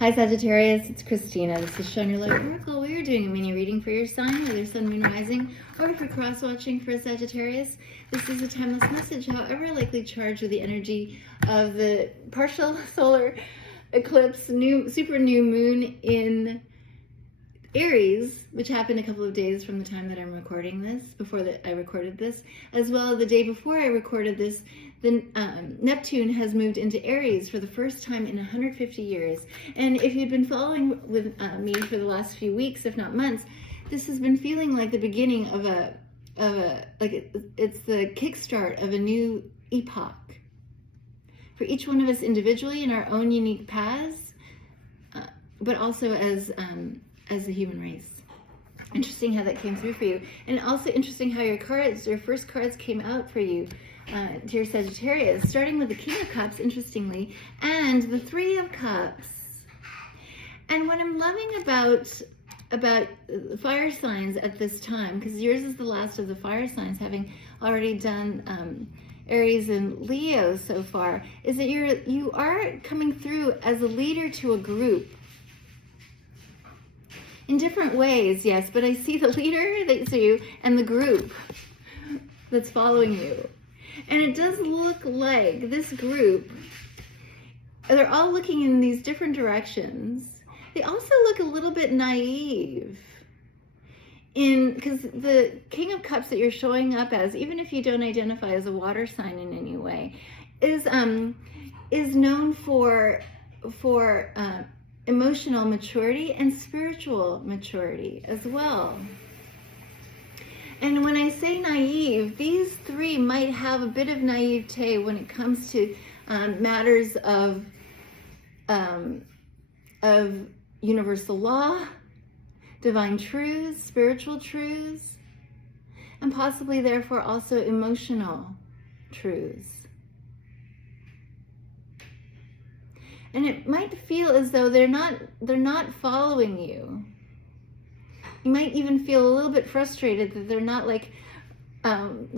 Hi Sagittarius, it's Christina. This is Shine Your Light Oracle. We are doing a mini reading for your sign, whether Sun, Moon, Rising, or if you're cross-watching for Sagittarius. This is a timeless message, however likely charged with the energy of the partial solar eclipse, super new moon in Aries, which happened a couple of days from the time that I'm recording this, before that I recorded this, as well the day before I recorded this. The Neptune has moved into Aries for the first time in 150 years. And if you'd been following with me for the last few weeks, if not months, this has been feeling like the beginning of it's the kickstart of a new epoch for each one of us individually in our own unique paths, but also as the human race. Interesting how that came through for you, and also interesting how your first cards came out for you. Dear Sagittarius, starting with the King of Cups, interestingly, and the Three of Cups. And what I'm loving about fire signs at this time, because yours is the last of the fire signs, having already done Aries and Leo so far, is that you are coming through as a leader to a group. In different ways, yes, but I see the leader that's you and the group that's following you. And it does look like this group, they're all looking in these different directions. They also look a little bit naive, because the King of Cups that you're showing up as, even if you don't identify as a water sign in any way, is known for emotional maturity and spiritual maturity as well. And when I say naive, these three might have a bit of naivete when it comes to matters of universal law, divine truths, spiritual truths, and possibly therefore also emotional truths. And it might feel as though they're not following you. You might even feel a little bit frustrated that they're not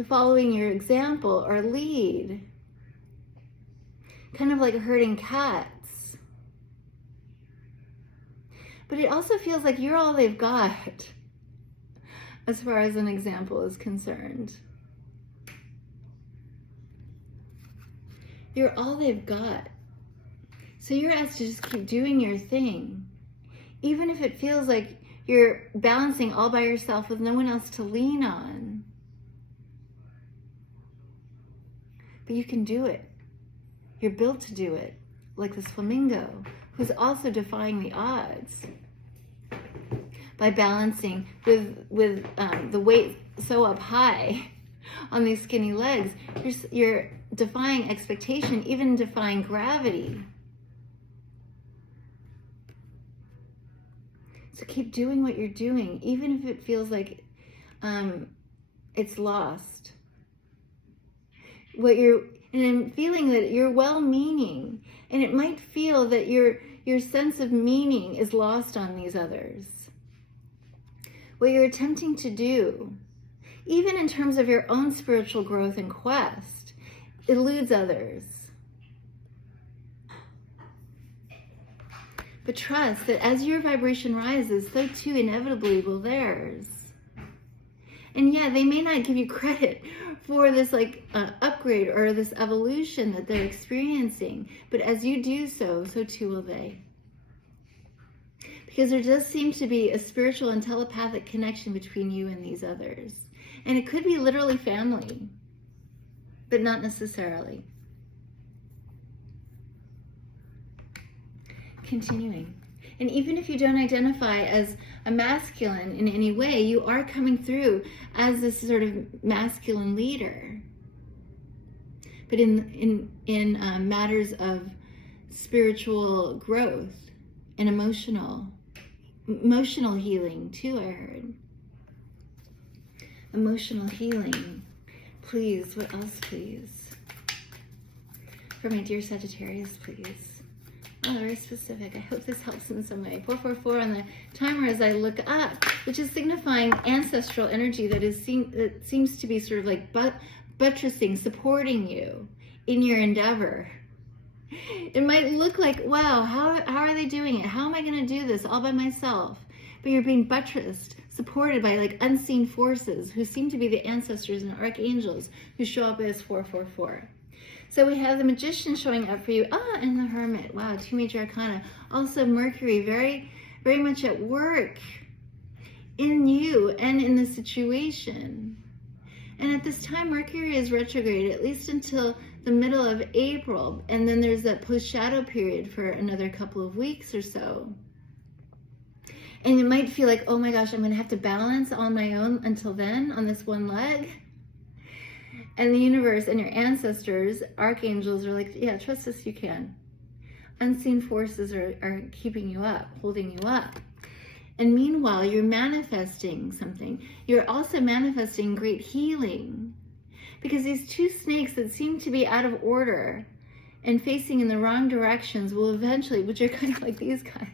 following your example or lead. Kind of like herding cats. But it also feels like you're all they've got, as far as an example is concerned. You're all they've got. So you're asked to just keep doing your thing, even if it feels like you're balancing all by yourself with no one else to lean on. But you can do it. You're built to do it, like this flamingo, who's also defying the odds by balancing with the weight so up high on these skinny legs. You're defying expectation, even defying gravity. So keep doing what you're doing, even if it feels like it's lost. And I'm feeling that you're well-meaning, and it might feel that your sense of meaning is lost on these others. What you're attempting to do, even in terms of your own spiritual growth and quest, eludes others. But trust that as your vibration rises, so too inevitably will theirs. And yeah, they may not give you credit for this upgrade or this evolution that they're experiencing, but as you do so, so too will they. Because there does seem to be a spiritual and telepathic connection between you and these others. And it could be literally family, but not necessarily. Continuing. And even if you don't identify as a masculine in any way, you are coming through as this sort of masculine leader. But in matters of spiritual growth and emotional healing too, I heard. Emotional healing. Please, what else, please? For my dear Sagittarius, please. Oh, very specific. I hope this helps in some way. 444 on the timer as I look up, which is signifying ancestral energy that seems to be sort of like buttressing, supporting you in your endeavor. It might look like, wow, how are they doing it? How am I going to do this all by myself? But you're being buttressed, supported by like unseen forces who seem to be the ancestors and archangels who show up as 444. So we have the Magician showing up for you. And the Hermit. Wow, 2 major arcana. Also Mercury, very, very much at work in you and in the situation. And at this time, Mercury is retrograde, at least until the middle of April. And then there's that post-shadow period for another couple of weeks or so. And you might feel like, oh my gosh, I'm going to have to balance on my own until then, on this one leg. And the universe and your ancestors, archangels, are like, yeah, trust us, you can. Unseen forces are keeping you up, holding you up. And meanwhile, you're manifesting something. You're also manifesting great healing. Because these 2 snakes that seem to be out of order and facing in the wrong directions will eventually, which are kind of like these guys,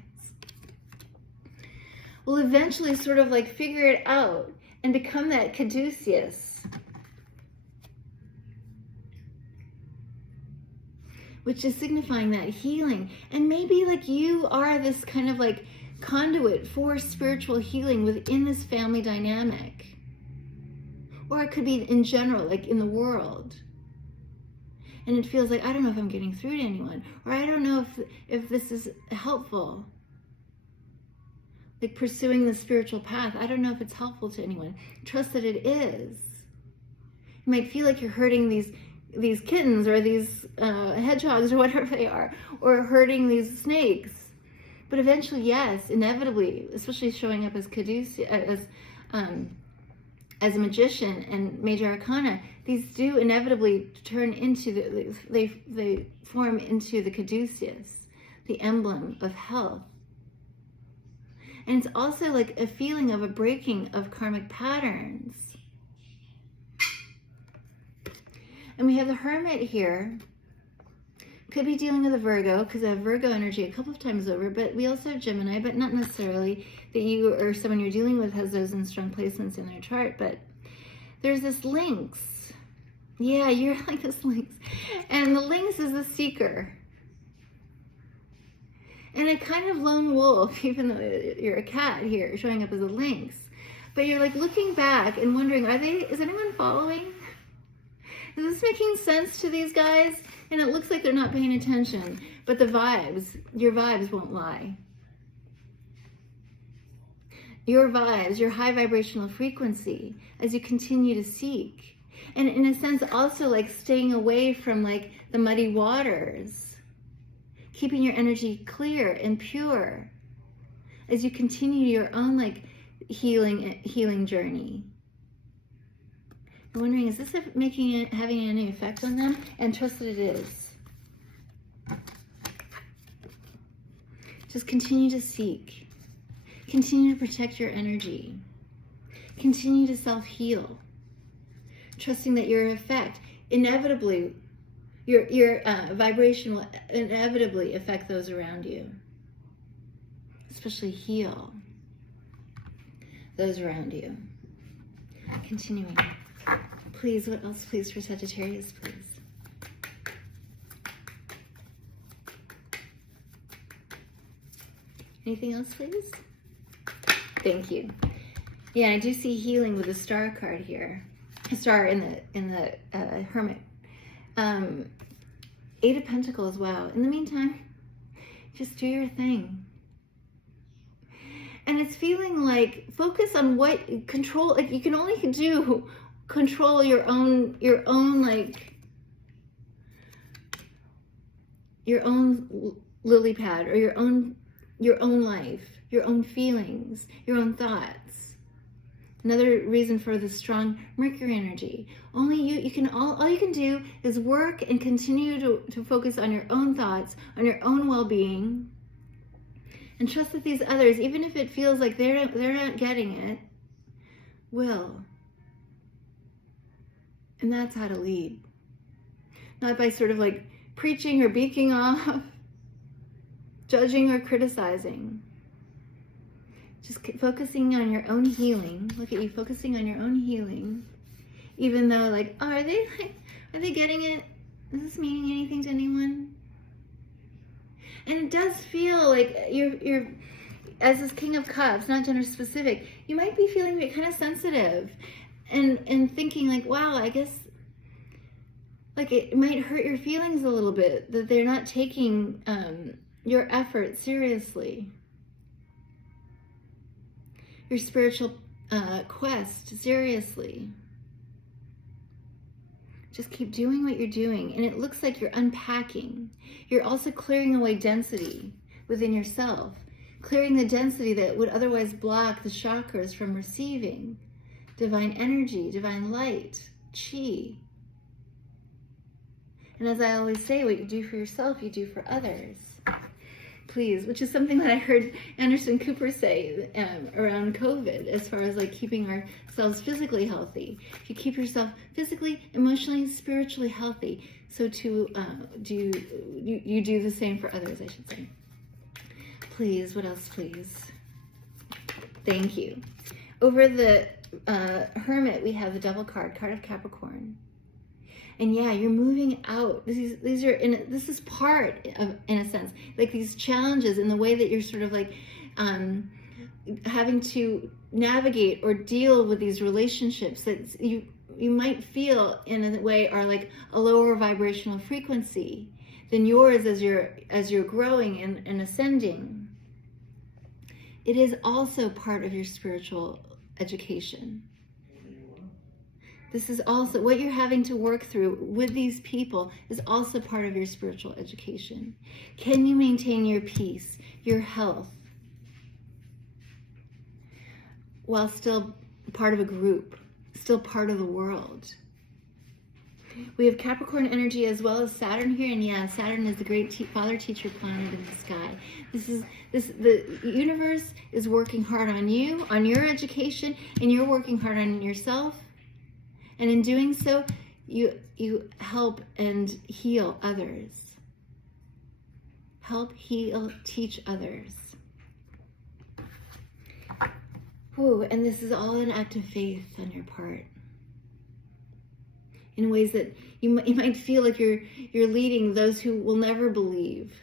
will eventually sort of like figure it out and become that caduceus, which is signifying that healing. And maybe like you are this kind of like conduit for spiritual healing within this family dynamic. Or it could be in general, like in the world. And it feels like, I don't know if I'm getting through to anyone. Or I don't know if this is helpful. Like pursuing the spiritual path. I don't know if it's helpful to anyone. Trust that it is. You might feel like you're hurting these kittens or these hedgehogs or whatever they are. Or hurting these snakes. But eventually, yes, inevitably, especially showing up as caduceus, as a magician and major arcana, these do inevitably turn into they form into the caduceus, the emblem of health. And it's also like a feeling of a breaking of karmic patterns. And we have the Hermit here. Could be dealing with a Virgo, because I have Virgo energy a couple of times over, but we also have Gemini, but not necessarily that you or someone you're dealing with has those in strong placements in their chart. But there's this Lynx. Yeah, you're like this Lynx. And the Lynx is the seeker. And a kind of lone wolf, even though you're a cat here, showing up as a lynx. But you're like looking back and wondering, is anyone following? Is this making sense to these guys? And it looks like they're not paying attention, but your vibes won't lie. Your vibes, your high vibrational frequency, as you continue to seek. And in a sense, also like staying away from like the muddy waters, keeping your energy clear and pure as you continue your own like healing journey. I'm wondering, is this having any effect on them? And trust that it is. Just continue to seek. Continue to protect your energy. Continue to self-heal. Trusting that your effect inevitably, your vibration will inevitably affect those around you. Especially heal those around you. Continuing. Please, what else, please, for Sagittarius, please? Anything else, please? Thank you. Yeah, I do see healing with the Star card here. A star in the Hermit. 8 of Pentacles, wow. In the meantime, just do your thing. And it's feeling like, focus on what control, like you can only control your own like, your own lily pad, or your own life, your own feelings, your own thoughts. Another reason for the strong Mercury energy. Only you can, all you can do is work and continue to focus on your own thoughts, on your own well-being, and trust that these others, even if it feels like they're not getting it, will. And that's how to lead. Not by sort of like preaching or beaking off, judging or criticizing. Just focusing on your own healing. Look at you focusing on your own healing. Even though like, oh, are they getting it? Is this meaning anything to anyone? And it does feel like you're as this King of Cups, not gender specific, you might be feeling kind of sensitive and thinking like, wow, I guess like it might hurt your feelings a little bit that they're not taking your effort seriously. Your spiritual quest seriously. Just keep doing what you're doing. And it looks like you're unpacking. You're also clearing away density within yourself. Clearing the density that would otherwise block the chakras from receiving divine energy, divine light, chi. And as I always say, what you do for yourself, you do for others. Please, which is something that I heard Anderson Cooper say around COVID, as far as like keeping ourselves physically healthy. If you keep yourself physically, emotionally, spiritually healthy, so too you do the same for others, I should say. Please, what else, please? Thank you. Over the Hermit, we have the Devil card of Capricorn. And yeah, you're moving out. This is part of, in a sense, like these challenges in the way that you're sort of like having to navigate or deal with these relationships that you might feel in a way are like a lower vibrational frequency than yours as you're growing and ascending. It is also part of your spiritual education. This is also what you're having to work through with these people is also part of your spiritual education. Can you maintain your peace, your health, while still part of a group, still part of the world? We have Capricorn energy as well as Saturn here, and yeah, Saturn is the great father-teacher planet in the sky. The universe is working hard on you, on your education, and you're working hard on yourself. And in doing so, you help and heal others. Help, heal, teach others. Ooh, and this is all an act of faith on your part. In ways that you might feel like you're leading those who will never believe.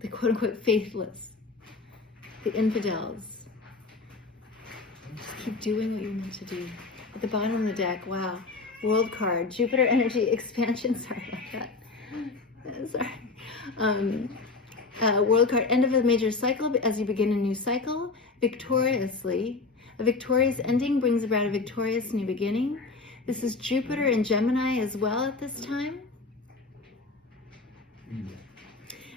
The quote-unquote faithless. The infidels. Just keep doing what you're meant to do. At the bottom of the deck, wow, World card, Jupiter energy expansion. Sorry about that. Sorry. World card, end of a major cycle as you begin a new cycle victoriously. A victorious ending brings about a victorious new beginning. This is Jupiter in Gemini as well at this time.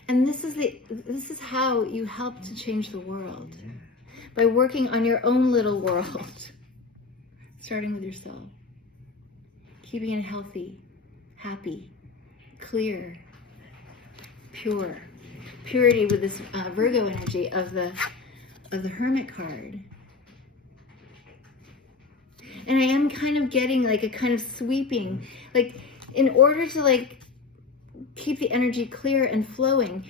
And this is how you help to change the world. By working on your own little world, starting with yourself, keeping it healthy, happy, clear, pure, purity with this Virgo energy of the Hermit card. And I am kind of getting like a kind of sweeping, like in order to like keep the energy clear and flowing.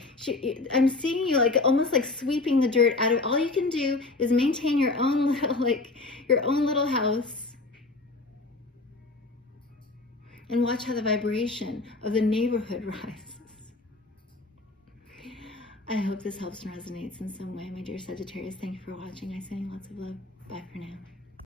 I'm seeing you like almost like sweeping the dirt out of. All you can do is maintain your own little house and watch how the vibration of the neighborhood rises. I hope this helps and resonates in some way, my dear Sagittarius. Thank you for watching. I send you lots of love. Bye for now.